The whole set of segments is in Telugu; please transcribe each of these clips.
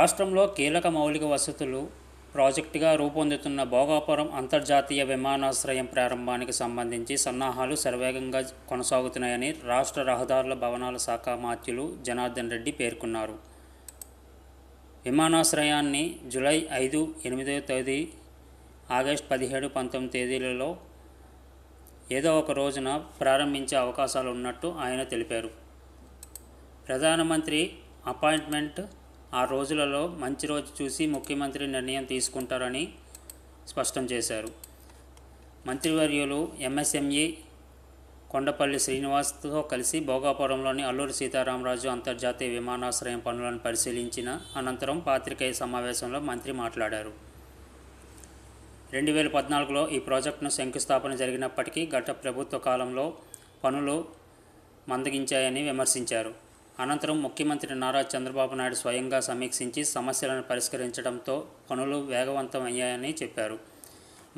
రాష్ట్రంలో కీలక మౌలిక వసతులు ప్రాజెక్టుగా రూపొందుతున్న భోగాపురం అంతర్జాతీయ విమానాశ్రయం ప్రారంభానికి సంబంధించి సన్నాహాలు శరవేగంగా కొనసాగుతున్నాయని రాష్ట్ర రహదారుల భవనాల శాఖ మంత్రులు జనార్దన్ రెడ్డి పేర్కొన్నారు. విమానాశ్రయాన్ని జూలై 5, 8వ తేదీ, ఆగస్టు 17, 19 తేదీలలో ఏదో ఒక రోజున ప్రారంభించే అవకాశాలు ఉన్నట్టు ఆయన తెలిపారు. ప్రధానమంత్రి అపాయింట్మెంట్ ఆ రోజులలో మంచి రోజు చూసి ముఖ్యమంత్రి నిర్ణయం తీసుకుంటారని స్పష్టం చేశారు. మంత్రివర్యులు ఎంఎస్ఎంఈ కొండపల్లి శ్రీనివాస్తో కలిసి భోగాపురంలోని అల్లూరి సీతారామరాజు అంతర్జాతీయ విమానాశ్రయం పనులను పరిశీలించిన అనంతరం పాత్రికేయ సమావేశంలో మంత్రి మాట్లాడారు. 2014లో ఈ ప్రాజెక్టును శంకుస్థాపన జరిగినప్పటికీ గత ప్రభుత్వ కాలంలో పనులు మందగించాయని విమర్శించారు. అనంతరం ముఖ్యమంత్రి నారా చంద్రబాబు నాయుడు స్వయంగా సమీక్షించి సమస్యలను పరిష్కరించడంతో పనులు వేగవంతమయ్యాయని చెప్పారు.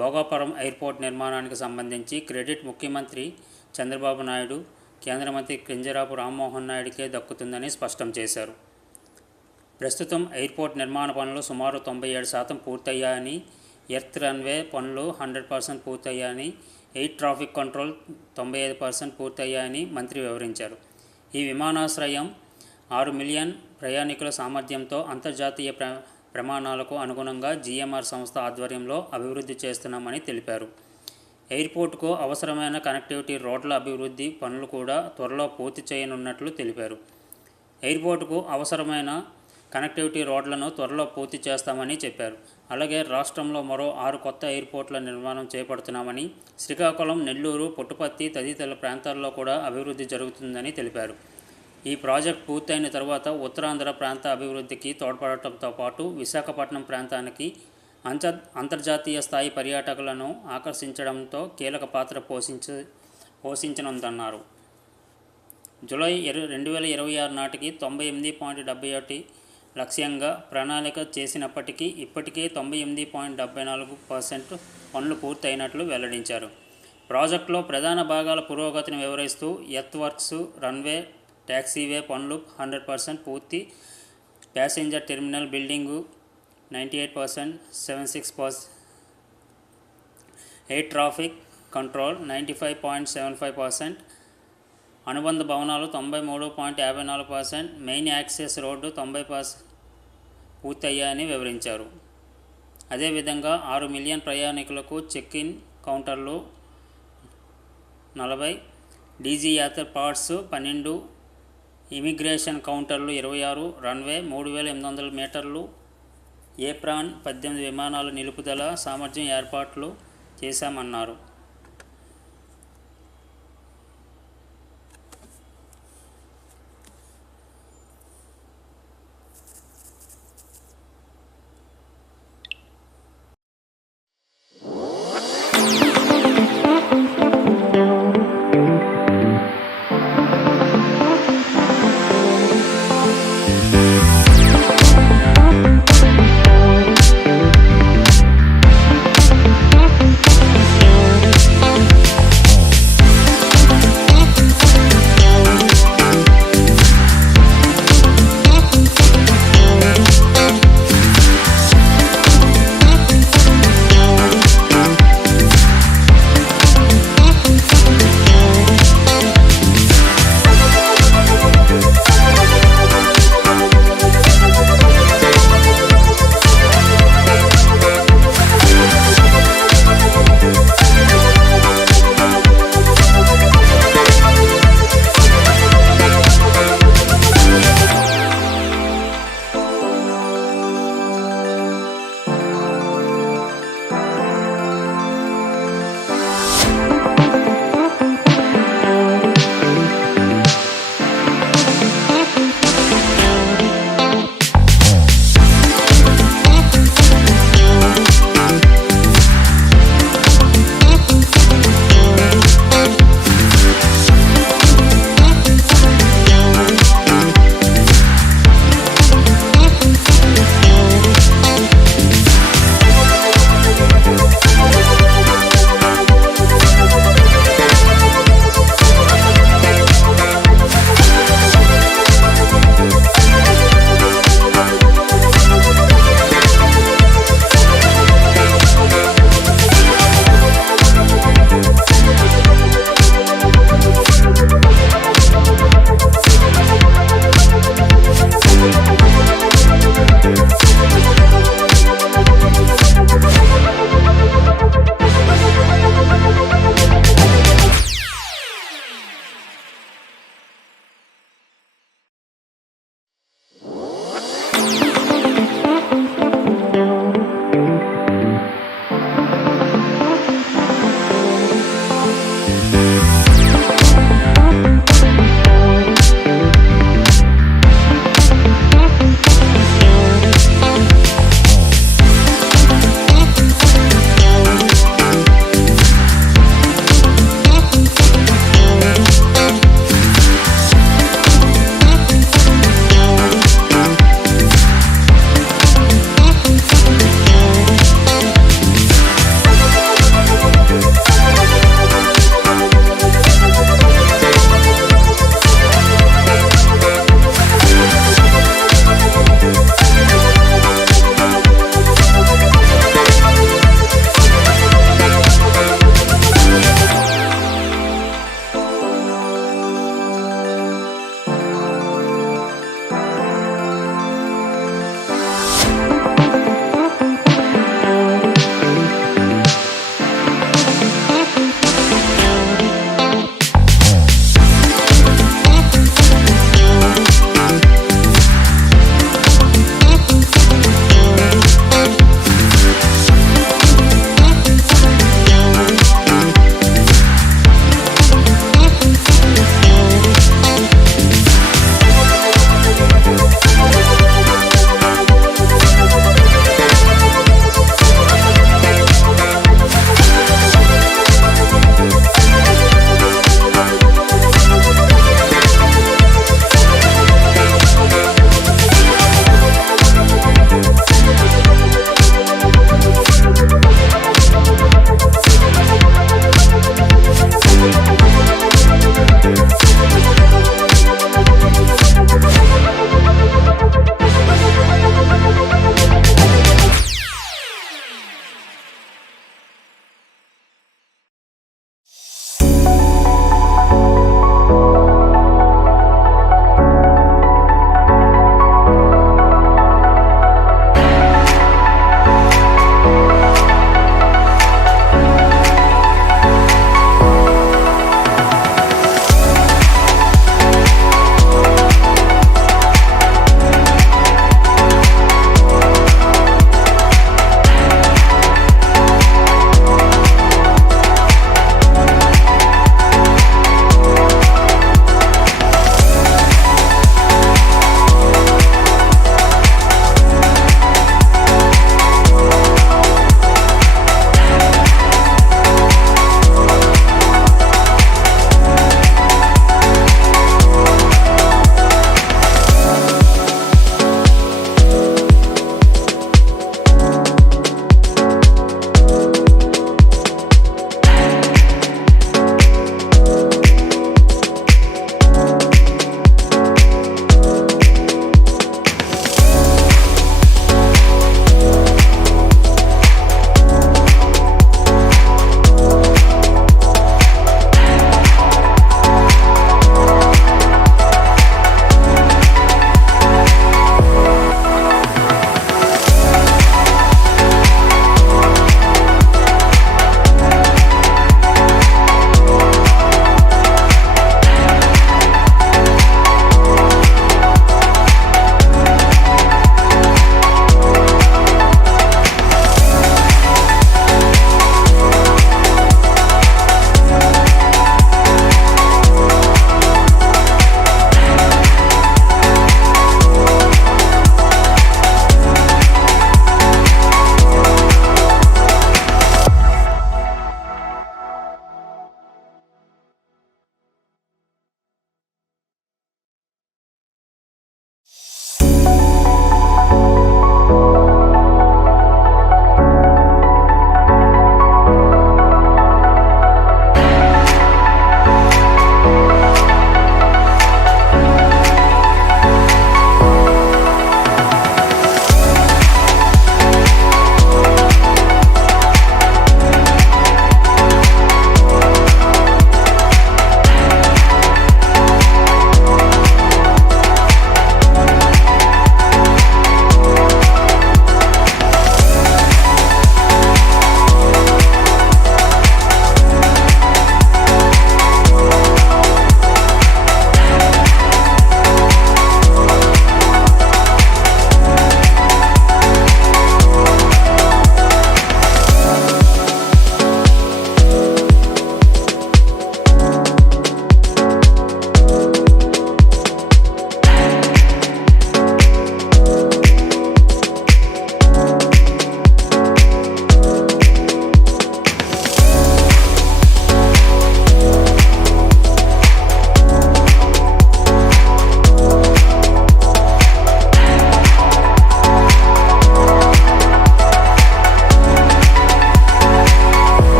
భోగాపురం ఎయిర్పోర్ట్ నిర్మాణానికి సంబంధించి క్రెడిట్ ముఖ్యమంత్రి చంద్రబాబు నాయుడు, కేంద్ర మంత్రి కింజరాపు రామ్మోహన్ నాయుడికే దక్కుతుందని స్పష్టం చేశారు. ప్రస్తుతం ఎయిర్పోర్ట్ నిర్మాణ పనులు సుమారు 97% పూర్తయ్యాయని, ఎర్త్ రన్వే పనులు 100% పూర్తయ్యాయని, ఎయిర్ ట్రాఫిక్ కంట్రోల్ 95% పూర్తయ్యాయని మంత్రి వివరించారు. ఈ విమానాశ్రయం 6 మిలియన్ ప్రయాణికుల సామర్థ్యంతో అంతర్జాతీయ ప్రమాణాలకు అనుగుణంగా జీఎంఆర్ సంస్థ ఆధ్వర్యంలో అభివృద్ధి చేస్తున్నామని తెలిపారు. ఎయిర్పోర్టుకు అవసరమైన కనెక్టివిటీ రోడ్ల అభివృద్ధి పనులు కూడా త్వరలో పూర్తి చేయనున్నట్లు తెలిపారు. ఎయిర్పోర్టుకు అవసరమైన కనెక్టివిటీ రోడ్లను త్వరలో పూర్తి చేస్తామని చెప్పారు. అలాగే రాష్ట్రంలో మరో 6 కొత్త ఎయిర్పోర్టుల నిర్మాణం చేపడుతున్నామని, శ్రీకాకుళం, నెల్లూరు, పుట్టపర్తి తదితర ప్రాంతాల్లో కూడా అభివృద్ధి జరుగుతుందని తెలిపారు. ఈ ప్రాజెక్టు పూర్తయిన తర్వాత ఉత్తరాంధ్ర ప్రాంత అభివృద్ధికి తోడ్పడటంతో పాటు విశాఖపట్నం ప్రాంతానికి అంతర్జాతీయ స్థాయి పర్యాటకులను ఆకర్షించడంతో కీలక పాత్ర పోషించనుందన్నారు. జూలై 2026 నాటికి 98.71 లక్ష్యంగా ప్రణాళిక చేసినప్పటికీ ఇప్పటికే 98.74% పనులు పూర్తయినట్లు వెల్లడించారు. ప్రాజెక్టులో ప్రధాన భాగాల పురోగతిని వివరిస్తూ ఎర్త్ వర్క్స్, రన్వే, ట్యాక్సీవే పనులు 100% పూర్తి, passenger terminal building 98%, 76%, air traffic control 95.75%, అనుబంధ భవనాలు 93.54%, మెయిన్ యాక్సెస్ రోడ్డు 90% పూర్తయ్యాయని వివరించారు. అదేవిధంగా 6 మిలియన్ ప్రయాణికులకు చెక్-ఇన్ కౌంటర్లు 40, డీజీ యాత్ర పార్ట్స్ 12, ఇమిగ్రేషన్ కౌంటర్లు 26, రన్వే 3800 మీటర్లు, ఏప్రాన్ 18 విమానాల నిలుపుదల సామర్థ్యం ఏర్పాట్లు చేశామన్నారు.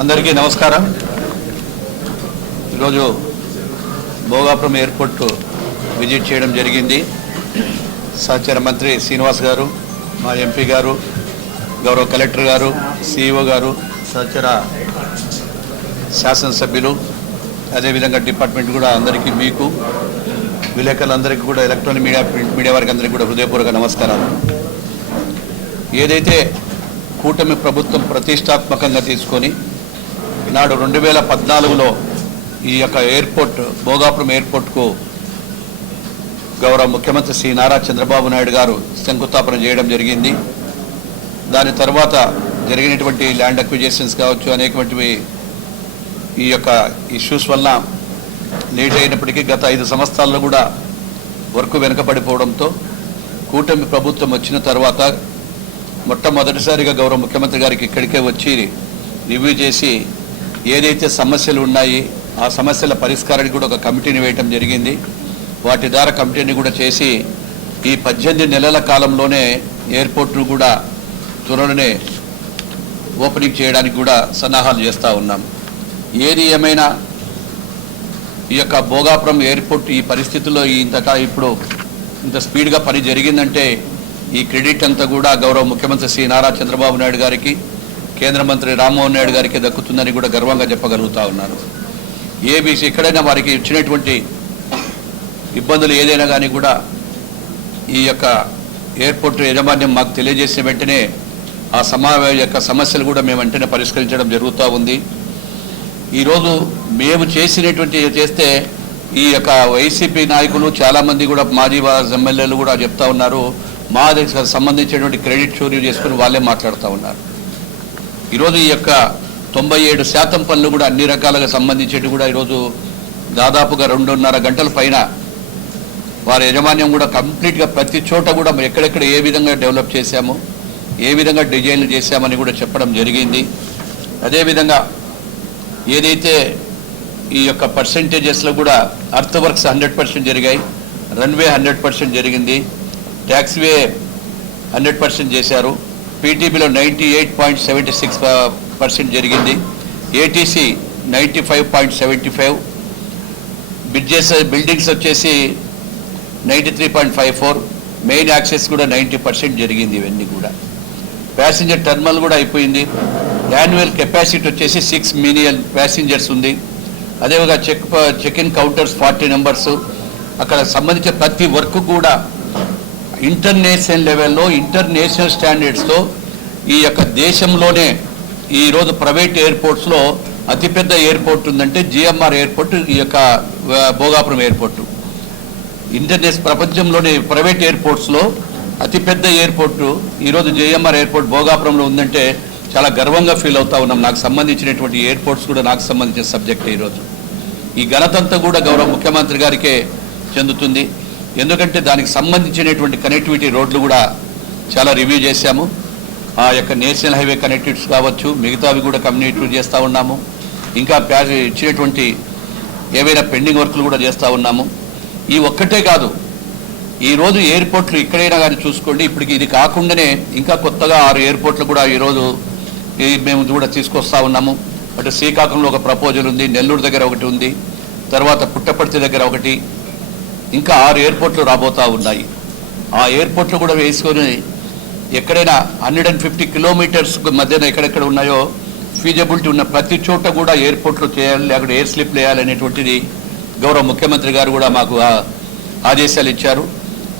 అందరికీ నమస్కారం. ఈరోజు భోగాపురం ఎయిర్పోర్ట్ విజిట్ చేయడం జరిగింది. సహచర మంత్రి శ్రీనివాస్ గారు, మా ఎంపీ గారు, గౌరవ కలెక్టర్ గారు, సిఇఓ గారు, సహచర శాసనసభ్యులు, అదేవిధంగా డిపార్ట్మెంట్ కూడా అందరికీ, మీకు విలేకరులందరికీ కూడా, ఎలక్ట్రానిక్ మీడియా వారికి అందరికీ కూడా హృదయపూర్వక నమస్కారాలు. ఏదైతే కూటమి ప్రభుత్వం ప్రతిష్టాత్మకంగా తీసుకొని నాడు 2014లో ఈ యొక్క ఎయిర్పోర్ట్ భోగాపురం ఎయిర్పోర్ట్కు గౌరవ ముఖ్యమంత్రి శ్రీ నారా చంద్రబాబు నాయుడు గారు శంకుస్థాపన చేయడం జరిగింది. దాని తర్వాత జరిగినటువంటి ల్యాండ్ అక్విజిషన్స్ కావచ్చు, అనేకమైనవి ఈ యొక్క ఇష్యూస్ వల్ల లేట్ అయినప్పటికీ గత 5 సంవత్సరాల్లో కూడా వర్క్ వెనుకబడిపోవడంతో కూటమి ప్రభుత్వం వచ్చిన తర్వాత మొట్టమొదటిసారిగా గౌరవ ముఖ్యమంత్రి గారికి ఇక్కడికే వచ్చి రివ్యూ చేసి ఏదైతే సమస్యలు ఉన్నాయి ఆ సమస్యల పరిష్కారానికి కూడా ఒక కమిటీని వేయటం జరిగింది. వాటి ద్వారా కమిటీని కూడా చేసి ఈ 18 నెలల కాలంలోనే ఎయిర్పోర్ట్ను కూడా త్వరలోనే ఓపెనింగ్ చేయడానికి కూడా సన్నాహాలు చేస్తూ ఉన్నాం. ఏది ఏమైనా ఈ యొక్క భోగాపురం ఎయిర్పోర్ట్ ఈ పరిస్థితుల్లో ఇప్పుడు ఇంత స్పీడ్గా పని జరిగిందంటే ఈ క్రెడిట్ అంతా కూడా గౌరవ ముఖ్యమంత్రి శ్రీ నారా చంద్రబాబు నాయుడు గారికి, కేంద్ర మంత్రి రామ్మోహన్ నాయుడు గారికి దక్కుతుందని కూడా గర్వంగా చెప్పగలుగుతూ ఉన్నాను. ఎక్కడైనా వారికి ఇచ్చినటువంటి ఇబ్బందులు ఏదైనా కానీ కూడా ఈ యొక్క ఎయిర్పోర్ట్ యాజమాన్యం మాకు తెలియజేసిన వెంటనే ఆ యొక్క సమస్యలు కూడా మేము వెంటనే పరిష్కరించడం జరుగుతూ ఉంది. ఈరోజు మేము చేస్తే ఈ యొక్క వైసీపీ నాయకులు చాలామంది కూడా మాజీ ఎమ్మెల్యేలు కూడా చెప్తా ఉన్నారు, మా దగ్గర సంబంధించినటువంటి క్రెడిట్ చోరీ చేసుకుని వాళ్ళే మాట్లాడుతూ ఉన్నారు. ఈరోజు ఈ యొక్క 97% పనులు కూడా అన్ని రకాలుగా సంబంధించేవి కూడా ఈరోజు దాదాపుగా 2.5 గంటల పైన వారి యాజమాన్యం కూడా కంప్లీట్గా ప్రతి చోట కూడా ఎక్కడెక్కడ ఏ విధంగా డెవలప్ చేశామో, ఏ విధంగా డిజైన్లు చేశామని కూడా చెప్పడం జరిగింది. అదేవిధంగా ఏదైతే ఈ యొక్క పర్సెంటేజెస్లో కూడా అర్త్ వర్క్స్ 100% జరిగాయి, రన్వే 100% జరిగింది, ట్యాక్స్వే 100% చేశారు, పీటీపీలో 98.76% జరిగింది, ఏటీసీ 95.75, బిల్డింగ్స్ వచ్చేసి 93.54, మెయిన్ యాక్సెస్ కూడా 90% జరిగింది. ఇవన్నీ కూడా ప్యాసింజర్ టర్మినల్ కూడా అయిపోయింది. యాన్యువల్ కెపాసిటీ వచ్చేసి 6 మిలియన్ ప్యాసింజర్స్ ఉంది. అదేవిధంగా చెక్ ఇన్ కౌంటర్స్ 40 నెంబర్స్. అక్కడ సంబంధించిన ప్రతి వర్క్ కూడా ఇంటర్నేషనల్ లెవెల్లో, ఇంటర్నేషనల్ స్టాండర్డ్స్తో ఈ యొక్క దేశంలోనే ఈరోజు ప్రైవేట్ ఎయిర్పోర్ట్స్లో అతిపెద్ద ఎయిర్పోర్ట్ ఉందంటే జిఎంఆర్ ఎయిర్పోర్ట్, ఈ యొక్క భోగాపురం ఎయిర్పోర్టు. ప్రపంచంలోని ప్రైవేట్ ఎయిర్పోర్ట్స్లో అతిపెద్ద ఎయిర్పోర్టు ఈరోజు జిఎంఆర్ ఎయిర్పోర్ట్ భోగాపురంలో ఉందంటే చాలా గర్వంగా ఫీల్ అవుతా ఉన్నాం. నాకు సంబంధించినటువంటి ఎయిర్పోర్ట్స్ కూడా నాకు సంబంధించిన సబ్జెక్ట్. ఈరోజు ఈ ఘనతంతా కూడా గౌరవ ముఖ్యమంత్రి గారికే చెందుతుంది. ఎందుకంటే దానికి సంబంధించినటువంటి కనెక్టివిటీ రోడ్లు కూడా చాలా రివ్యూ చేశాము. ఆ యొక్క నేషనల్ హైవే కనెక్టివిటీస్ కావచ్చు, మిగతావి కూడా కమ్యూనిటీ చేస్తూ ఉన్నాము. ఇంకా ఇచ్చినటువంటి ఏవైనా పెండింగ్ వర్క్లు కూడా చేస్తూ ఉన్నాము. ఈ ఒక్కటే కాదు, ఈరోజు ఎయిర్పోర్ట్లు ఎక్కడైనా కానీ చూసుకోండి, ఇప్పటికి ఇది కాకుండానే ఇంకా కొత్తగా 6 ఎయిర్పోర్ట్లు కూడా ఈరోజు మేము కూడా తీసుకొస్తా ఉన్నాము. అటు శ్రీకాకుళంలో ఒక ప్రపోజల్ ఉంది, నెల్లూరు దగ్గర ఒకటి ఉంది, తర్వాత పుట్టపర్తి దగ్గర ఒకటి, ఇంకా 6 ఎయిర్పోర్ట్లు రాబోతూ ఉన్నాయి. ఆ ఎయిర్పోర్ట్లు కూడా వేసుకొని ఎక్కడైనా 150 కిలోమీటర్స్ మధ్యన ఎక్కడెక్కడ ఉన్నాయో ఫీజబిలిటీ ఉన్న ప్రతి చోట కూడా ఎయిర్పోర్ట్లు చేయాలి, అక్కడ ఎయిర్ స్లిప్లు వేయాలనేటువంటిది గౌరవ ముఖ్యమంత్రి గారు కూడా మాకు ఆదేశాలు ఇచ్చారు.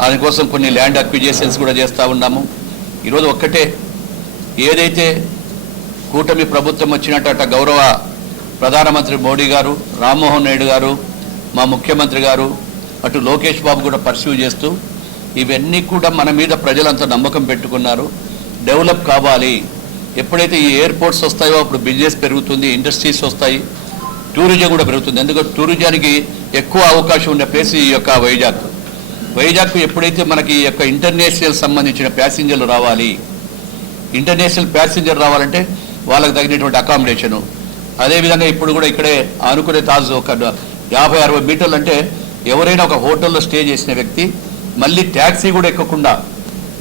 దానికోసం కొన్ని ల్యాండ్ అక్విజిషన్స్ కూడా చేస్తూ ఉన్నాము. ఈరోజు ఒక్కటే, ఏదైతే కూటమి ప్రభుత్వం వచ్చినట్ట గౌరవ ప్రధానమంత్రి మోడీ గారు, రామ్మోహన్ నాయుడు గారు, మా ముఖ్యమంత్రి గారు, అటు లోకేష్ బాబు కూడా పర్సీవ్ చేస్తూ ఇవన్నీ కూడా మన మీద ప్రజలంతా నమ్మకం పెట్టుకున్నారు. డెవలప్ కావాలి, ఎప్పుడైతే ఈ ఎయిర్పోర్ట్స్ వస్తాయో అప్పుడు బిజినెస్ పెరుగుతుంది, ఇండస్ట్రీస్ వస్తాయి, టూరిజం కూడా పెరుగుతుంది. ఎందుకంటే టూరిజానికి ఎక్కువ అవకాశం ఉన్న ప్లేస్ ఈ యొక్క వైజాగ్ ఎప్పుడైతే మనకి ఈ యొక్క ఇంటర్నేషనల్ సంబంధించిన ప్యాసింజర్లు రావాలి, ఇంటర్నేషనల్ ప్యాసింజర్ రావాలంటే వాళ్ళకి తగినటువంటి అకామిడేషను. అదేవిధంగా ఇప్పుడు కూడా ఇక్కడే అనుకునే తాజు ఒక 50-60 మీటర్లు అంటే ఎవరైనా ఒక హోటల్లో స్టే చేసిన వ్యక్తి మళ్ళీ ట్యాక్సీ కూడా ఎక్కకుండా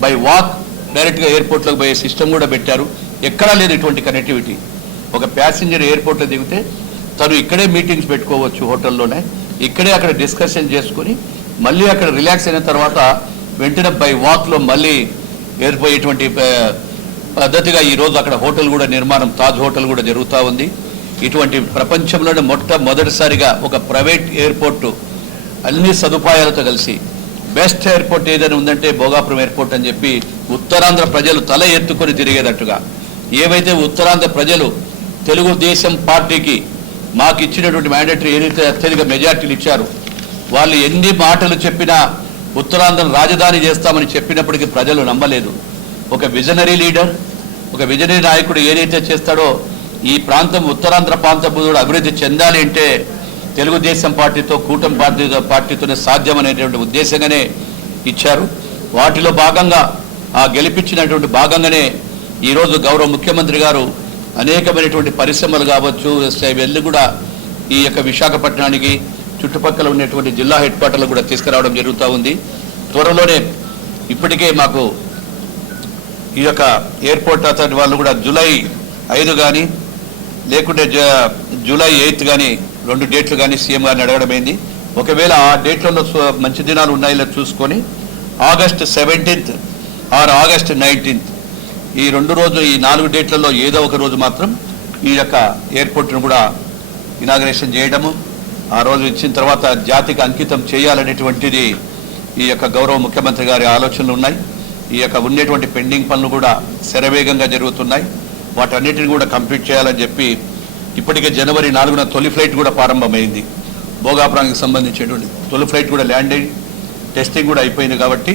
బై వాక్ డైరెక్ట్గా ఎయిర్పోర్ట్లోకి పోయే సిస్టమ్ కూడా పెట్టారు. ఎక్కడా లేదు ఇటువంటి కనెక్టివిటీ. ఒక ప్యాసింజర్ ఎయిర్పోర్ట్లో దిగితే తను ఇక్కడే మీటింగ్స్ పెట్టుకోవచ్చు, హోటల్లోనే ఇక్కడే అక్కడ డిస్కషన్ చేసుకుని మళ్ళీ అక్కడ రిలాక్స్ అయిన తర్వాత వెంటనే బై వాక్లో మళ్ళీ ఏర్పోయేటువంటి పద్ధతిగా ఈరోజు అక్కడ హోటల్ కూడా నిర్మాణం, తాజ్ హోటల్ కూడా జరుగుతూ ఉంది. ఇటువంటి ప్రపంచంలోనే మొట్టమొదటిసారిగా ఒక ప్రైవేట్ ఎయిర్పోర్టు అన్ని సదుపాయాలతో కలిసి బెస్ట్ ఎయిర్పోర్ట్ ఏదైనా ఉందంటే భోగాపురం ఎయిర్పోర్ట్ అని చెప్పి ఉత్తరాంధ్ర ప్రజలు తల ఎత్తుకొని తిరిగేటట్టుగా, ఏవైతే ఉత్తరాంధ్ర ప్రజలు తెలుగుదేశం పార్టీకి మాకు ఇచ్చినటువంటి మ్యాండేటరీ ఏదైతే అత్యధిక మెజార్టీలు ఇచ్చారు, వాళ్ళు ఎన్ని మాటలు చెప్పినా ఉత్తరాంధ్ర రాజధాని చేస్తామని చెప్పినప్పటికీ ప్రజలు నమ్మలేదు. ఒక విజనరీ లీడర్, ఒక విజనరీ నాయకుడు ఏదైతే చేస్తాడో ఈ ప్రాంతం ఉత్తరాంధ్ర ప్రాంతం కూడా అభివృద్ధి చెందాలి అంటే తెలుగుదేశం పార్టీతో, కూటమి పార్టీతోనే సాధ్యం అనేటువంటి ఉద్దేశంగానే ఇచ్చారు. వాటిలో భాగంగా ఆ గెలిపించినటువంటి భాగంగానే ఈరోజు గౌరవ ముఖ్యమంత్రి గారు అనేకమైనటువంటి పరిశ్రమలు కావచ్చు వెళ్ళి కూడా ఈ యొక్క విశాఖపట్నానికి చుట్టుపక్కల ఉన్నటువంటి జిల్లా హెడ్ క్వార్టర్లు కూడా తీసుకురావడం జరుగుతూ ఉంది. త్వరలోనే ఇప్పటికే మాకు ఈ యొక్క ఎయిర్పోర్ట్ అథారిటీ వాళ్ళు కూడా జూలై 5 కానీ లేకుంటే జూలై 8 కానీ 2 డేట్లు కానీ సీఎం గారిని అడగడమైంది. ఒకవేళ ఆ డేట్లలో మంచి దినాలు ఉన్నాయో చూసుకొని ఆగస్ట్ 17 ఆర్ ఆగస్ట్ 19 ఈ 2 రోజులు, ఈ 4 డేట్లలో ఏదో ఒక రోజు మాత్రం ఈ యొక్క ఎయిర్పోర్ట్ను కూడా ఇనాగ్రేషన్ చేయడము, ఆ రోజు ఇచ్చిన తర్వాత జాతికి అంకితం చేయాలనేటువంటిది ఈ యొక్క గౌరవ ముఖ్యమంత్రి గారి ఆలోచనలు ఉన్నాయి. ఈ యొక్క ఉన్నటువంటి పెండింగ్ పనులు కూడా శరవేగంగా జరుగుతున్నాయి. వాటన్నిటిని కూడా కంప్లీట్ చేయాలని చెప్పి ఇప్పటికే జనవరి 4న తొలి ఫ్లైట్ కూడా ప్రారంభమైంది. భోగాపురానికి సంబంధించినటువంటి తొలి ఫ్లైట్ కూడా ల్యాండ్ అయ్యి టెస్టింగ్ కూడా అయిపోయింది. కాబట్టి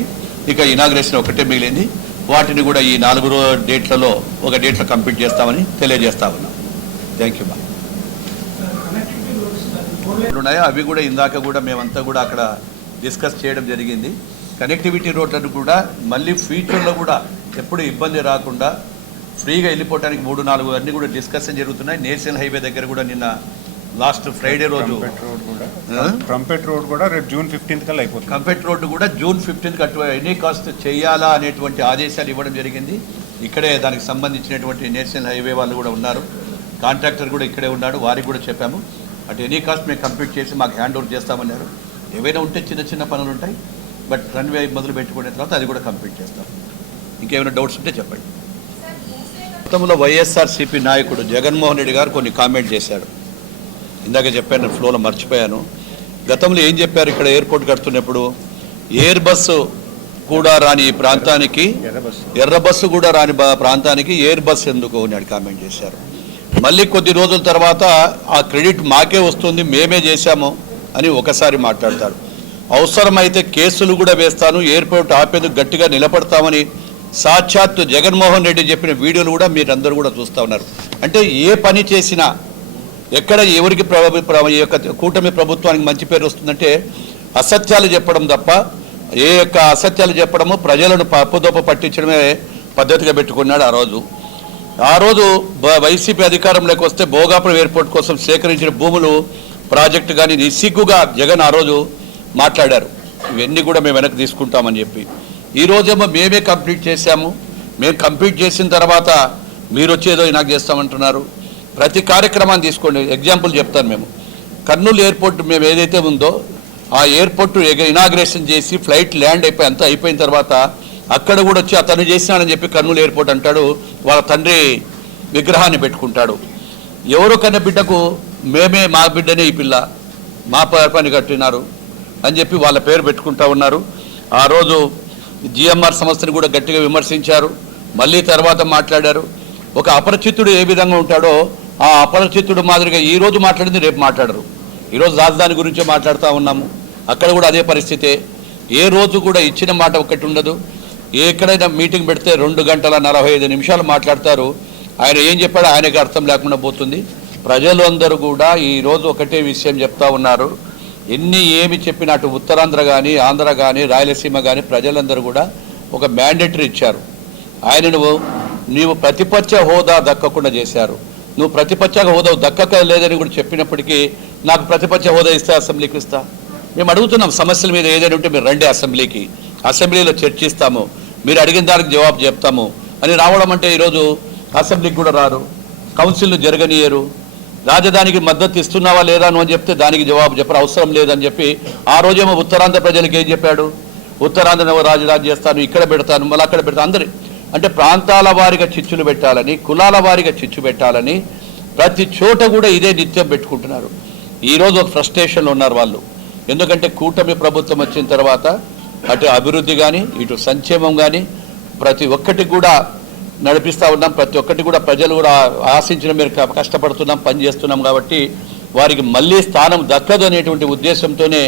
ఇక ఇనాగ్రేషన్ ఒకటే మిగిలింది. వాటిని కూడా ఈ 4 డేట్లలో ఒక డేట్లో కంప్లీట్ చేస్తామని తెలియజేస్తా ఉన్నాం. Thank you. ఉన్నాయో అవి కూడా ఇందాక కూడా మేమంతా కూడా అక్కడ డిస్కస్ చేయడం జరిగింది. కనెక్టివిటీ రోడ్లను కూడా మళ్ళీ ఫ్యూచర్లో కూడా ఎప్పుడు ఇబ్బంది రాకుండా ఫ్రీగా వెళ్ళిపోవడానికి 3-4 అన్నీ కూడా డిస్కషన్ జరుగుతున్నాయి. నేషనల్ హైవే దగ్గర కూడా నిన్న లాస్ట్ ఫ్రైడే రోజు ట్రంపెట్ రోడ్ కూడా రేపు జూన్ 15 కల్లా అయిపోతుంది. ట్రంపెట్ రోడ్డు కూడా జూన్ 15 అటు ఎనీ కాస్ట్ చేయాలా అనేటువంటి ఆదేశాలు ఇవ్వడం జరిగింది. ఇక్కడే దానికి సంబంధించినటువంటి నేషనల్ హైవే వాళ్ళు కూడా ఉన్నారు, కాంట్రాక్టర్ కూడా ఇక్కడే ఉన్నాడు, వారికి కూడా చెప్పాము అటు ఎనీ కాస్ట్ మేము కంప్లీట్ చేసి మాకు హ్యాండ్ ఓవర్ చేస్తామన్నారు. ఏవైనా ఉంటే చిన్న చిన్న పనులు ఉంటాయి, బట్ రన్వే మొదలు పెట్టుకునే తర్వాత అది కూడా కంప్లీట్ చేస్తాం. ఇంకేమైనా డౌట్స్ ఉంటే చెప్పండి. గతంలో వైఎస్ఆర్సీపీ నాయకుడు జగన్మోహన్ రెడ్డి గారు కొన్ని కామెంట్ చేశాడు. ఇందాక చెప్పాను, ఫ్లోలో మర్చిపోయాను. గతంలో ఏం చెప్పారు, ఇక్కడ ఎయిర్పోర్ట్ కడుతున్నప్పుడు ఎయిర్ బస్సు కూడా రాని ఈ ప్రాంతానికి, ఎర్ర బస్సు కూడా రాని ప్రాంతానికి ఎయిర్ బస్సు ఎందుకు అని కామెంట్ చేశారు. మళ్ళీ కొద్ది రోజుల తర్వాత ఆ క్రెడిట్ మాకే వస్తుంది, మేమే చేశాము అని ఒకసారి మాట్లాడతారు. అవసరమైతే కేసులు కూడా వేస్తాను, ఎయిర్పోర్ట్ ఆపేందుకు గట్టిగా నిలబడతామని సాక్షాత్తు జగన్మోహన్ రెడ్డి చెప్పిన వీడియోలు కూడా మీరందరూ కూడా చూస్తూ ఉన్నారు. అంటే ఏ పని చేసినా ఎక్కడ ఎవరికి ఈ యొక్క కూటమి ప్రభుత్వానికి మంచి పేరు వస్తుందంటే అసత్యాలు చెప్పడం తప్ప, ఏ యొక్క అసత్యాలు చెప్పడము ప్రజలను పప్పుదోప పట్టించడమే పద్ధతిగా పెట్టుకున్నాడు. ఆ రోజు వైసీపీ అధికారంలోకి వస్తే భోగాపురం ఎయిర్పోర్ట్ కోసం సేకరించిన భూములు ప్రాజెక్టు కానీ నిస్సిగ్గుగా జగన్ ఆ రోజు మాట్లాడారు, ఇవన్నీ కూడా మేము వెనక్కి తీసుకుంటామని చెప్పి. ఈ రోజేమో మేమే కంప్లీట్ చేశాము, మేము కంప్లీట్ చేసిన తర్వాత మీరు వచ్చేదో నాకు చేస్తామంటున్నారు. ప్రతి కార్యక్రమాన్ని తీసుకోండి, ఎగ్జాంపుల్ చెప్తాను. మేము కర్నూలు ఎయిర్పోర్ట్ మేము ఏదైతే ఉందో ఆ ఎయిర్పోర్ట్ ఇనాగ్రేషన్ చేసి ఫ్లైట్ ల్యాండ్ అంతా అయిపోయిన తర్వాత అక్కడ కూడా వచ్చి అతను చేసినాడని చెప్పి కర్నూలు ఎయిర్పోర్ట్ అంటాడు, వాళ్ళ తండ్రి విగ్రహాన్ని పెట్టుకుంటాడు. ఎవరో కన్న బిడ్డకు మేమే, మా బిడ్డనే ఈ పిల్ల, మా పని కట్టినారు అని చెప్పి వాళ్ళ పేరు పెట్టుకుంటా ఉన్నారు. ఆ రోజు జిఎంఆర్ సంస్థను కూడా గట్టిగా విమర్శించారు, మళ్ళీ తర్వాత మాట్లాడారు. ఒక అపరిచితుడు ఏ విధంగా ఉంటాడో ఆ అపరిచితుడు మాదిరిగా ఈరోజు మాట్లాడింది రేపు మాట్లాడరు. ఈరోజు రాజధాని గురించే మాట్లాడుతూ ఉన్నాము, అక్కడ కూడా అదే పరిస్థితే. ఏ రోజు కూడా ఇచ్చిన మాట ఒకటి ఉండదు. ఎక్కడైనా మీటింగ్ పెడితే 2 గంటల 45 నిమిషాలు మాట్లాడతారు. ఆయన ఏం చెప్పాడో ఆయనకి అర్థం లేకుండా పోతుంది. ప్రజలు అందరూ కూడా ఈరోజు ఒకటే విషయం చెప్తా ఉన్నారు. ఏమి చెప్పినా అటు ఉత్తరాంధ్ర కానీ, ఆంధ్ర కానీ, రాయలసీమ కానీ ప్రజలందరూ కూడా ఒక మ్యాండేటరీ ఇచ్చారు. నీవు ప్రతిపక్ష హోదా దక్కకుండా చేశారు. నువ్వు ప్రతిపక్ష హోదా దక్కక లేదని కూడా చెప్పినప్పటికీ నాకు ప్రతిపక్ష హోదా ఇస్తే అసెంబ్లీకి ఇస్తా. మేము అడుగుతున్నాం, సమస్యల మీద ఏదైనా ఉంటే మీరు రండి అసెంబ్లీకి, అసెంబ్లీలో చర్చిస్తాము, మీరు అడిగిన దానికి జవాబు చెప్తాము అని రావడం అంటే ఈరోజు అసెంబ్లీకి కూడా రారు. కౌన్సిల్ను జరగనీయరు. రాజధానికి మద్దతు ఇస్తున్నావా లేదా అని చెప్తే దానికి జవాబు చెప్పరు, అవసరం లేదని చెప్పి ఆ రోజేమో ఉత్తరాంధ్ర ప్రజలకు ఏం చెప్పాడు, ఉత్తరాంధ్ర రాజధాని చేస్తాను, ఇక్కడ పెడతాను, మళ్ళీ అక్కడ పెడతాను. అందరి అంటే ప్రాంతాల వారిగా చిచ్చులు పెట్టాలని, కులాల వారిగా చిచ్చు పెట్టాలని ప్రతి చోట కూడా ఇదే నిత్యం పెట్టుకుంటున్నారు. ఈరోజు ఒక ఫ్రస్ట్రేషన్లో ఉన్నారు వాళ్ళు. ఎందుకంటే కూటమి ప్రభుత్వం వచ్చిన తర్వాత అటు అభివృద్ధి కానీ ఇటు సంక్షేమం కానీ ప్రతి ఒక్కటి కూడా నడిపిస్తూ ఉన్నాం. ప్రతి ఒక్కటి కూడా ప్రజలు కూడా ఆశించిన మేరకు కష్టపడుతున్నాం, పనిచేస్తున్నాం. కాబట్టి వారికి మళ్ళీ స్థానం దక్కదు అనేటువంటి ఉద్దేశంతోనే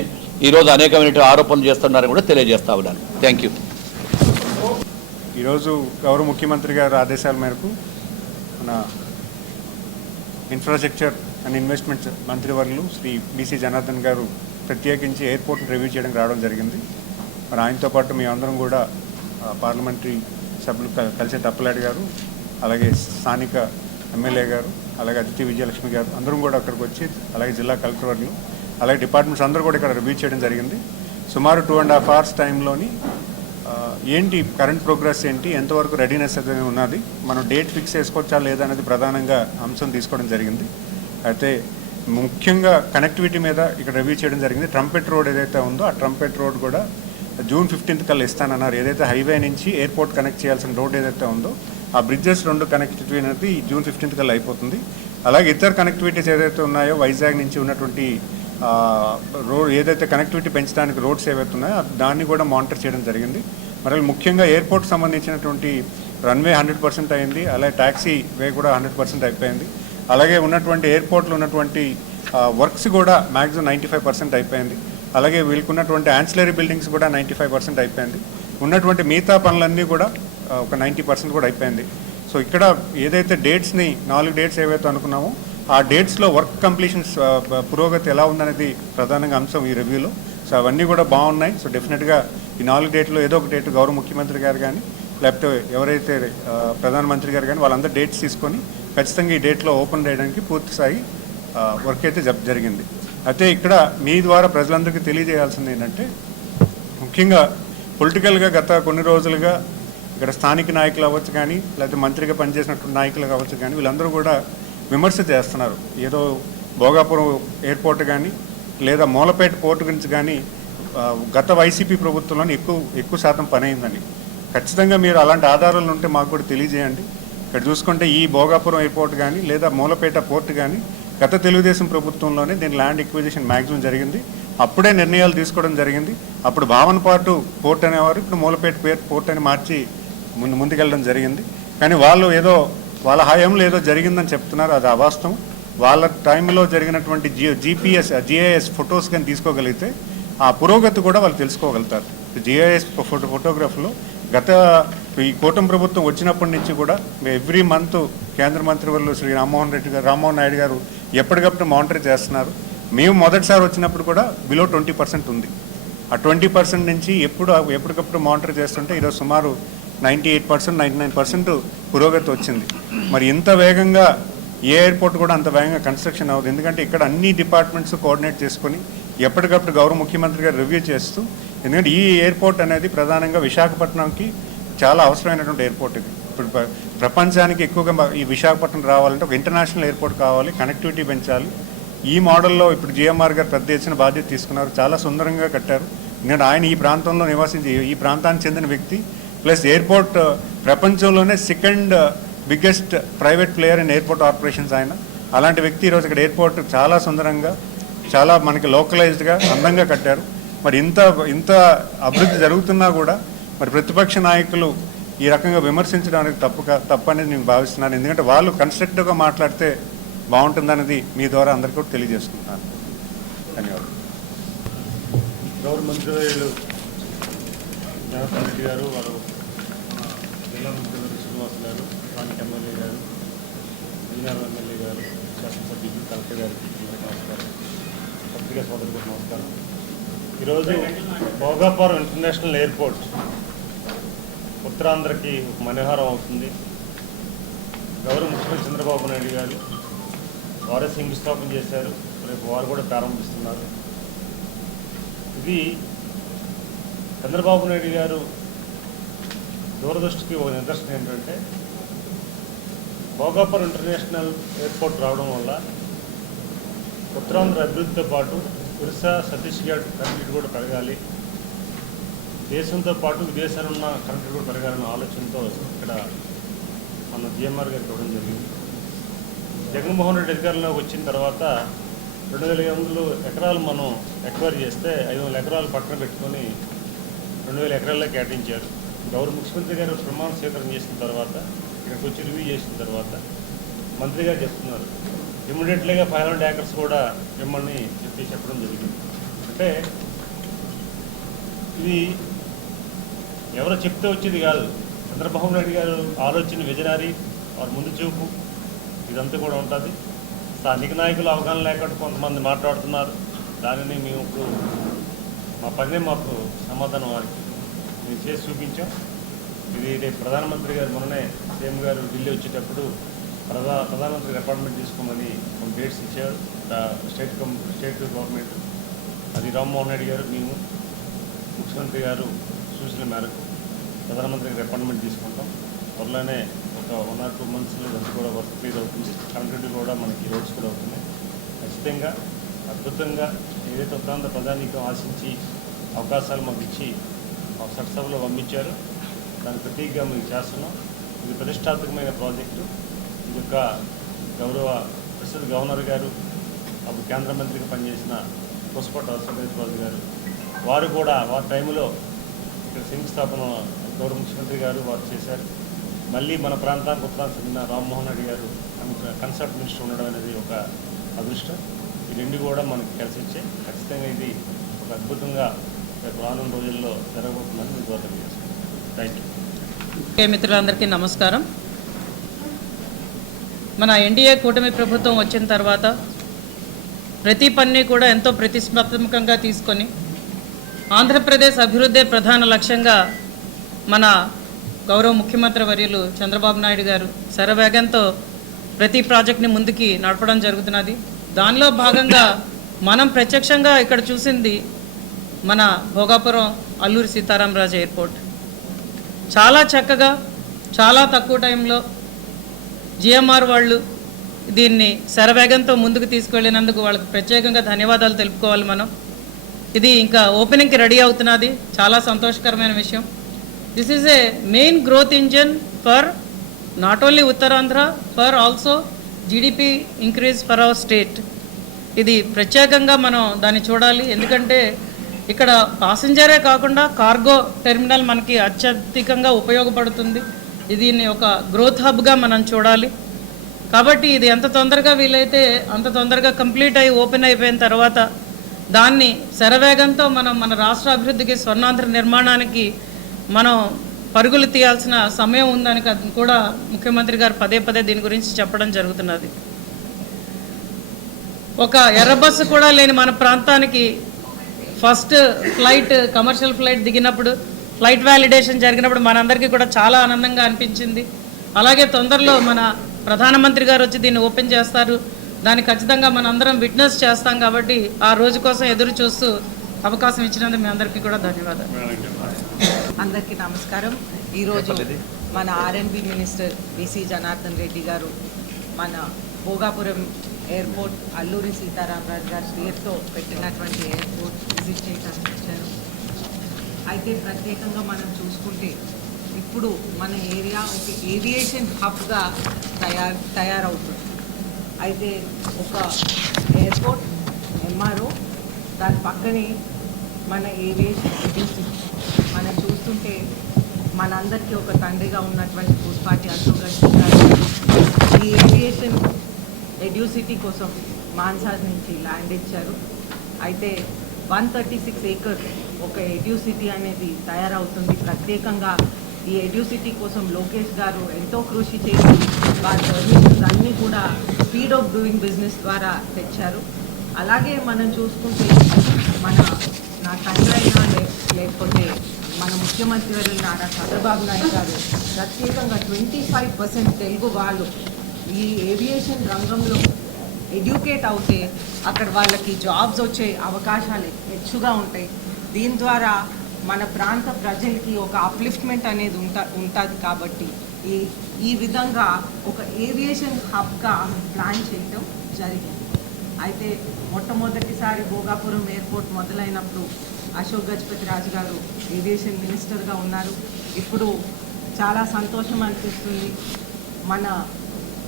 ఈరోజు అనేకమైన ఆరోపణలు చేస్తున్నారని కూడా తెలియజేస్తా ఉన్నాను. Thank you. ఈరోజు గౌరవ ముఖ్యమంత్రి గారి ఆదేశాల మేరకు మన ఇన్ఫ్రాస్ట్రక్చర్ అండ్ ఇన్వెస్ట్మెంట్స్ మంత్రివర్యులు శ్రీ బీసీ జనార్దన్ గారు ప్రత్యేకించి ఎయిర్పోర్ట్ని రివ్యూ చేయడానికి రావడం జరిగింది. మరి ఆయనతో పాటు మీ అందరం కూడా పార్లమెంటరీ సభ్యులు కలిసి తప్పలాడి గారు, అలాగే స్థానిక ఎమ్మెల్యే గారు, అలాగే అతిథి విజయలక్ష్మి గారు అందరం కూడా అక్కడికి వచ్చి, అలాగే జిల్లా కలెక్టర్ వర్యులు, అలాగే డిపార్ట్మెంట్స్ అందరూ కూడా ఇక్కడ రివ్యూ చేయడం జరిగింది. సుమారు 2.5 hours టైంలోని ఏంటి కరెంట్ ప్రోగ్రెస్ ఏంటి, ఎంతవరకు రెడీనెస్ అనేది ఉన్నది, మనం డేట్ ఫిక్స్ చేసుకోవచ్చా లేదా అనేది ప్రధానంగా అంశం తీసుకోవడం జరిగింది. అయితే ముఖ్యంగా కనెక్టివిటీ మీద ఇక్కడ రివ్యూ చేయడం జరిగింది. ట్రంపెట్ రోడ్ ఏదైతే ఉందో ఆ ట్రంపెట్ రోడ్ కూడా June 15th కల్లా ఇస్తానన్నారు. ఏదైతే హైవే నుంచి ఎయిర్పోర్ట్ కనెక్ట్ చేయాల్సిన రోడ్ ఏదైతే ఉందో ఆ బ్రిడ్జెస్ 2 కనెక్టివిటీ అనేది June 15th కల్లా అయిపోతుంది. అలాగే ఇతర కనెక్టివిటీస్ ఏదైతే ఉన్నాయో వైజాగ్ నుంచి ఉన్నటువంటి రోడ్ ఏదైతే కనెక్టివిటీ పెంచడానికి రోడ్స్ ఏవైతే ఉన్నాయో దాన్ని కూడా మానిటర్ చేయడం జరిగింది. మరి ముఖ్యంగా ఎయిర్పోర్ట్ సంబంధించినటువంటి రన్వే 100% అయింది, అలాగే ట్యాక్సీ వే కూడా 100% అయిపోయింది. అలాగే ఉన్నటువంటి ఎయిర్పోర్ట్లో ఉన్నటువంటి వర్క్స్ కూడా మ్యాక్సిమం 95% అయిపోయింది. అలాగే వీళ్ళకున్నటువంటి యాన్సిలరీ బిల్డింగ్స్ కూడా 95% అయిపోయింది. ఉన్నటువంటి మిగతా పనులన్నీ కూడా ఒక 90% కూడా అయిపోయింది. సో ఇక్కడ ఏదైతే డేట్స్ని 4 డేట్స్ ఏవైతే అనుకున్నామో ఆ డేట్స్లో వర్క్ కంప్లీషన్స్ పురోగతి ఎలా ఉందనేది ప్రధానంగా అంశం ఈ రివ్యూలో. సో అవన్నీ కూడా బాగున్నాయి. సో డెఫినెట్గా ఈ 4 డేట్లో ఏదో ఒక డేట్ గౌరవ ముఖ్యమంత్రి గారు కానీ లేకపోతే ఎవరైతే ప్రధానమంత్రి గారు కానీ వాళ్ళందరూ డేట్స్ తీసుకొని ఖచ్చితంగా ఈ డేట్లో ఓపెన్ చేయడానికి పూర్తి స్థాయి వర్క్ అయితే జరిగింది. అయితే ఇక్కడ మీ ద్వారా ప్రజలందరికీ తెలియజేయాల్సింది ఏంటంటే ముఖ్యంగా పొలిటికల్గా గత కొన్ని రోజులుగా ఇక్కడ స్థానిక నాయకులు అవ్వచ్చు కానీ లేకపోతే మంత్రిగా పనిచేసినటువంటి నాయకులు కావచ్చు కానీ వీళ్ళందరూ కూడా విమర్శ చేస్తున్నారు. ఏదో భోగాపురం ఎయిర్పోర్ట్ కానీ లేదా మూలపేట పోర్టు గురించి కానీ గత వైసీపీ ప్రభుత్వంలోనే ఎక్కువ శాతం పని అయిందని. ఖచ్చితంగా మీరు అలాంటి ఆధారాలు ఉంటే మాకు కూడా తెలియజేయండి. ఇక్కడ చూసుకుంటే ఈ భోగాపురం ఎయిర్పోర్ట్ కానీ లేదా మూలపేట పోర్టు కానీ గత తెలుగుదేశం ప్రభుత్వంలోనే దీని ల్యాండ్ ఎక్విజిషన్ మ్యాక్సిమం జరిగింది. అప్పుడే నిర్ణయాలు తీసుకోవడం జరిగింది. అప్పుడు భావనపాటు పోర్ట్ అనేవారు, ఇప్పుడు మూలపేట పోర్ట్ అని మార్చి ముందుకెళ్ళడం జరిగింది. కానీ వాళ్ళు ఏదో వాళ్ళ హయాంలో ఏదో జరిగిందని చెప్తున్నారు, అది అవాస్తవం. వాళ్ళ టైంలో జరిగినటువంటి GIS ఫొటోస్ కానీ తీసుకోగలిగితే ఆ పురోగతి కూడా వాళ్ళు తెలుసుకోగలుగుతారు. GIS ఫోటోగ్రఫీలో గత ఈ కూటమి ప్రభుత్వం వచ్చినప్పటి నుంచి కూడా ఎవ్రీ మంత్ కేంద్ర మంత్రివర్యులు శ్రీ రామ్మోహన్ నాయుడు గారు ఎప్పటికప్పుడు మానిటర్ చేస్తున్నారు. మేము మొదటిసారి వచ్చినప్పుడు కూడా బిలో 20% ఉంది. ఆ 20% నుంచి ఎప్పటికప్పుడు మానిటర్ చేస్తుంటే ఈరోజు సుమారు 98%, 99% పురోగతి వచ్చింది. మరి ఇంత వేగంగా ఏ ఎయిర్పోర్ట్ కూడా అంత వేగంగా కన్స్ట్రక్షన్ అవ్వదు. ఎందుకంటే ఇక్కడ అన్ని డిపార్ట్మెంట్స్ కోఆర్డినేట్ చేసుకొని ఎప్పటికప్పుడు గౌరవ ముఖ్యమంత్రి గారు రివ్యూ చేస్తూ, ఎందుకంటే ఈ ఎయిర్పోర్ట్ అనేది ప్రధానంగా విశాఖపట్నంకి చాలా అవసరమైనటువంటి ఎయిర్పోర్ట్ ఇది. ఇప్పుడు ప్రపంచానికి ఎక్కువగా ఈ విశాఖపట్నం రావాలంటే ఒక ఇంటర్నేషనల్ ఎయిర్పోర్ట్ కావాలి, కనెక్టివిటీ పెంచాలి. ఈ మోడల్లో ఇప్పుడు GMR గారు పెద్ద ఎత్తున బాధ్యత తీసుకున్నారు, చాలా సుందరంగా కట్టారు. ఎందుకంటే ఆయన ఈ ప్రాంతంలో నివసించి ఈ ప్రాంతానికి చెందిన వ్యక్తి, ప్లస్ ఎయిర్పోర్ట్ ప్రపంచంలోనే second biggest private player in airport operations ఆయన. అలాంటి వ్యక్తి ఈరోజు ఇక్కడ ఎయిర్పోర్ట్ చాలా సుందరంగా, చాలా మనకి లోకలైజ్డ్గా అందంగా కట్టారు. మరి ఇంత అభివృద్ధి జరుగుతున్నా కూడా మరి ప్రతిపక్ష నాయకులు ఈ రకంగా విమర్శించడానికి తప్పనేది నేను భావిస్తున్నాను. ఎందుకంటే వాళ్ళు కన్స్ట్రక్టివ్గా మాట్లాడితే బాగుంటుందనేది మీ ద్వారా అందరికీ కూడా తెలియజేసుకుంటున్నాను. ధన్యవాదాలు. గౌరవ మంత్రివర్యులు జనార్దన్ రెడ్డి గారు, వారు జిల్లా మంత్రివర్యులు శ్రీనివాస్ గారు, స్థానిక ఎమ్మెల్యే గారు, విజయనగరం ఎమ్మెల్యే గారు, శాసనసభ్యులు కలెక్టర్ గారికి నమస్కారం. పత్రికా సోదరులకు నమస్కారం. ఈరోజు భోగాపురం ఇంటర్నేషనల్ ఎయిర్పోర్ట్ ఉత్తరాంధ్రకి మనోహరం అవుతుంది. గౌరవ ముఖ్యమంత్రి చంద్రబాబు నాయుడు గారు వారే శంకుస్థాపన చేశారు, రేపు వారు కూడా ప్రారంభిస్తున్నారు. ఇది చంద్రబాబు నాయుడు గారు దూరదృష్టికి ఒక నిదర్శనం ఏంటంటే భోగాపురం ఇంటర్నేషనల్ ఎయిర్పోర్ట్ రావడం వల్ల ఉత్తరాంధ్ర అభివృద్ధితో పాటు ఒరిస్సా ఛత్తీస్గఢ్ కనెక్టివిటీ కూడా పెరగాలి, దేశంతో పాటు విదేశాలు ఉన్న కనెక్టివిటీ కూడా పెరగాలన్న ఆలోచనతో ఇక్కడ మన జిఎంఆర్ గారికి ఇవ్వడం జరిగింది. జగన్మోహన్ రెడ్డి అధికారంలోకి వచ్చిన తర్వాత 2,500 ఎకరాలు మనం ఎక్వైర్ చేస్తే 500 ఎకరాలు పక్కన పెట్టుకొని 2,000 ఎకరాల్లో కేటాయించారు. గౌరవ ముఖ్యమంత్రి గారు ప్రమాణ స్వీకారం చేసిన తర్వాత ఇక్కడికి వచ్చి రివ్యూ చేసిన తర్వాత మంత్రి గారు చెప్తున్నారు ఇమ్మీడియట్లీగా 500 ఏకర్స్ కూడా మిమ్మల్ని చెప్పడం జరిగింది. అంటే ఇది ఎవరో చెప్తే వచ్చేది కాదు, చంద్రబాబు నాయుడు గారు ఆలోచన విజనరీ, వారి ముందు చూపు ఇదంతా కూడా ఉంటుంది. స్థానిక నాయకులు అవగాహన లేకుండా కొంతమంది మాట్లాడుతున్నారు, దానిని మేము ఇప్పుడు మా పనే మాకు సమాధానం వారికి మేము చేసి చూపించాం. ఇది రేపు ప్రధానమంత్రి గారు మొన్ననే సీఎం గారు ఢిల్లీ వచ్చేటప్పుడు ప్రధానమంత్రికి అపాయింట్మెంట్ తీసుకోమని కొన్ని డేట్స్ ఇచ్చారు స్టేట్ గవర్నమెంట్. అది రామ్మోహన్ రెడ్డి గారు మేము ముఖ్యమంత్రి గారు సూచన మేరకు ప్రధానమంత్రికి అపాయింట్మెంట్ తీసుకుంటాం. త్వరలోనే ఒక 1 or 2 monthsలో ఇదంతా కూడా వర్క్ క్లియర్ అవుతుంది. కనెక్టివిటీ కూడా మనకి రోడ్స్ కూడా అవుతున్నాయి. ఖచ్చితంగా అద్భుతంగా ఏదైతే ఉత్తరాంధ్ర ప్రధానికం ఆశించి అవకాశాలు మాకు ఇచ్చి చట్టసభలో పంపించారు, దాని ప్రతీకగా మేము చేస్తున్నాం. ఇది ప్రతిష్టాత్మకమైన ప్రాజెక్టు. ఇది యొక్క గౌరవ ప్రస్తుత గవర్నర్ గారు, అప్పుడు కేంద్ర మంత్రిగా పనిచేసిన పుష్పట రాజు గారు, వారు కూడా వారి టైంలో ఇక్కడ శంకుస్థాపన గౌరవ ముఖ్యమంత్రి గారు వారు చేశారు. మళ్ళీ మన ప్రాంతానికి ఉత్తరానికి చెందిన రామ్మోహన్ రెడ్డి గారు కన్సల్ట్ మినిస్టర్ ఉండడం అనేది ఒక అదృష్టం. ఈ రెండు కూడా మనకి కలిసి వచ్చాయి. ఖచ్చితంగా ఇది ఒక అద్భుతంగా రేపు రానున్న రోజుల్లో జరగబోతుందని మీకు తెలియజేస్తున్నాను. Thank you. మిత్రులందరికీ నమస్కారం. మన ఎన్డీఏ కూటమి ప్రభుత్వం వచ్చిన తర్వాత ప్రతి పనిని కూడా ఎంతో ప్రతిష్టాత్మకంగా తీసుకొని ఆంధ్రప్రదేశ్ అభివృద్ధి ప్రధాన లక్ష్యంగా మన గౌరవ ముఖ్యమంత్రి వర్యులు చంద్రబాబు నాయుడు గారు శరవేగంతో ప్రతి ప్రాజెక్ట్ని ముందుకి నడపడం జరుగుతున్నది. దానిలో భాగంగా మనం ప్రత్యక్షంగా ఇక్కడ చూసింది మన భోగాపురం అల్లూరి సీతారామరాజు ఎయిర్పోర్ట్. చాలా చక్కగా చాలా తక్కువ టైంలో జిఎంఆర్ వాళ్ళు దీన్ని శరవేగంతో ముందుకు తీసుకువెళ్ళినందుకు వాళ్ళకి ప్రత్యేకంగా ధన్యవాదాలు తెలుపుకోవాలి మనం. ఇది ఇంకా ఓపెనింగ్కి రెడీ అవుతున్నది, చాలా సంతోషకరమైన విషయం. This is a main growth engine for not only Uttarandhra, for also GDP increase for our state. ఇది ప్రత్యేకంగా మనం దాన్ని చూడాలి. ఎందుకంటే ఇక్కడ పాసింజరే కాకుండా కార్గో టెర్మినల్ మనకి అత్యధికంగా ఉపయోగపడుతుంది. దీన్ని ఒక గ్రోత్ హబ్గా మనం చూడాలి. కాబట్టి ఇది ఎంత తొందరగా వీలైతే అంత తొందరగా కంప్లీట్ అయ్యి ఓపెన్ అయిపోయిన తర్వాత దాన్ని శరవేగంతో మనం మన రాష్ట్ర అభివృద్ధికి, స్వర్ణాంధ్ర నిర్మాణానికి మనం పరుగులు తీయాల్సిన సమయం ఉందని కూడా ముఖ్యమంత్రి గారు పదే పదే దీని గురించి చెప్పడం జరుగుతున్నది. ఒక ఎర్ర బస్సు కూడా లేని మన ప్రాంతానికి ఫస్ట్ ఫ్లైట్, కమర్షియల్ ఫ్లైట్ దిగినప్పుడు, ఫ్లైట్ వ్యాలిడేషన్ జరిగినప్పుడు మనందరికీ కూడా చాలా ఆనందంగా అనిపించింది. అలాగే తొందరలో మన ప్రధానమంత్రి గారు వచ్చి దీన్ని ఓపెన్ చేస్తారు. దాన్ని ఖచ్చితంగా మనందరం విట్నెస్ చేస్తాం. కాబట్టి ఆ రోజు కోసం ఎదురు చూస్తూ అవకాశం ఇచ్చినందుకు మీ అందరికీ కూడా ధన్యవాదాలు. అందరికీ నమస్కారం. ఈరోజు మన ఆర్ఎండ్బి మినిస్టర్ బీసీ జనార్దన్ రెడ్డి గారు మన భోగాపురం ఎయిర్పోర్ట్ అల్లూరి సీతారామరాజు గారి పేరుతో పెట్టినటువంటి ఎయిర్పోర్ట్ విజిట్ చేయడానికి వచ్చారు. అయితే ప్రత్యేకంగా మనం చూసుకుంటే ఇప్పుడు మన ఏరియా ఒక ఏవియేషన్ హబ్గా తయారవుతుంది. అయితే ఒక ఎయిర్పోర్ట్, ఎంఆర్ఓ, దాని పక్కనే మన ఏవియేషన్ ఏజెన్సీ మనం చూస్తుంటే మనందరికీ ఒక తండ్రిగా ఉన్నటువంటి పూసపాటి అశోక్ గారు ఈ ఏవియేషన్ ఎడ్యూసిటీ కోసం మాన్సాజ్ నుంచి ల్యాండ్ ఇచ్చారు. అయితే 136 acres ఒక ఎడ్యూసిటీ అనేది తయారవుతుంది. ప్రత్యేకంగా ఈ ఎడ్యూసిటీ కోసం లోకేష్ గారు ఎంతో కృషి చేసి వారి పర్మిషన్స్ అన్నీ కూడా స్పీడ్ ఆఫ్ డూయింగ్ బిజినెస్ ద్వారా తెచ్చారు. అలాగే మనం చూసుకుంటే నా తండ్రి అయినా లేకపోతే మన ముఖ్యమంత్రి గారు నారా చంద్రబాబు నాయుడు గారు ప్రత్యేకంగా 25% తెలుగు వాళ్ళు ఈ ఏవియేషన్ రంగంలో ఎడ్యుకేట్ అవుతే అక్కడ వాళ్ళకి జాబ్స్ వచ్చే అవకాశాలు ಹೆಚ್ಚుగా ఉంటాయి. దీని ద్వారా మన ప్రాంత ప్రజలకి ఒక అప్లిఫ్ట్మెంట్ అనేది ఉంటుంది. కాబట్టి ఈ విధంగా ఒక ఏవియేషన్ హబ్గా ప్లాన్ చేయటం జరిగింది. అయితే మొట్టమొదటిసారి భోగాపురం ఎయిర్పోర్ట్ మొదలైనప్పుడు అశోక్ గజపతి రాజు గారు ఏవియేషన్ మినిస్టర్గా ఉన్నారు. ఇప్పుడు చాలా సంతోషం అనిపిస్తుంది. మన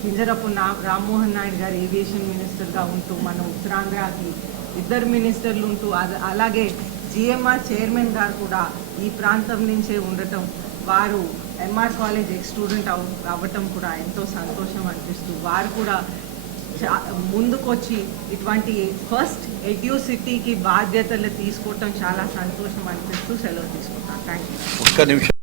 కింజరపు రామ్మోహన్ నాయుడు గారు ఏవియేషన్ మినిస్టర్గా ఉంటూ మన ఉత్తరాంధ్రకి 2 మినిస్టర్లు ఉంటూ అలాగే జిఎంఆర్ చైర్మన్ గారు కూడా ఈ ప్రాంతం నుంచే ఉండటం, వారు ఎంఆర్ కాలేజ్ ఎక్స్ స్టూడెంట్ అవ్వటం కూడా ఎంతో సంతోషం అనిపిస్తూ వారు కూడా ముందుకొచ్చి ఇటువంటి ఫస్ట్ ఎడ్యూ సిటీకి బాధ్యతలు తీసుకోవటం చాలా సంతోషం అనిపిస్తూ సెలవు తీసుకుంటాను. Thank you. ఒక్క నిమిషం.